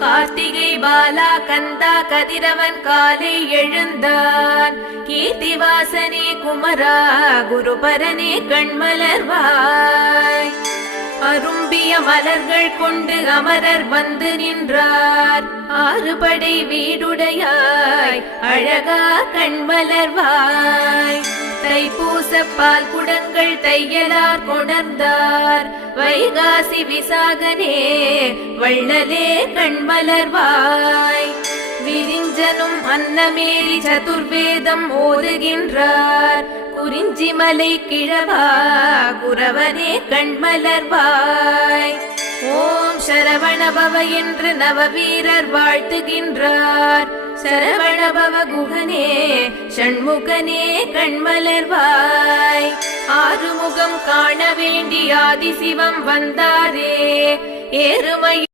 கார்த்திகை பாலா கந்தா கதிரவன் காலை எழுந்தான். கீர்த்திவாசனே குமரா குருபரனே கண்மலர்வாய். அரும்பிய மலர்கள் கொண்டு அமரர் வந்து நின்றார். ஆறுபடை வீடுடையாய் அழகா கண்மலர்வாய். தைப்பூச பால் குடங்கள் தையலார் கொணர்ந்தார். வைகாசி விசாகனே வள்ளலே கண்மலர்வாய். விரிஞ்சனும் அன்னமேரி சதுர்வேதம் ஓதுகின்றார். குறிஞ்சி மலை கிழவா குரவனே கண்மலர்வாய். ஓம் சரவணபவ என்று நவவீரர் வாழ்த்துகின்றார். சரவணபவ குகனே ஷண்முகனே கண்மலர்வாய். ஆறுமுகம் காண வேண்டி ஆதிசிவம் வந்தாரே. ஏறுமையில்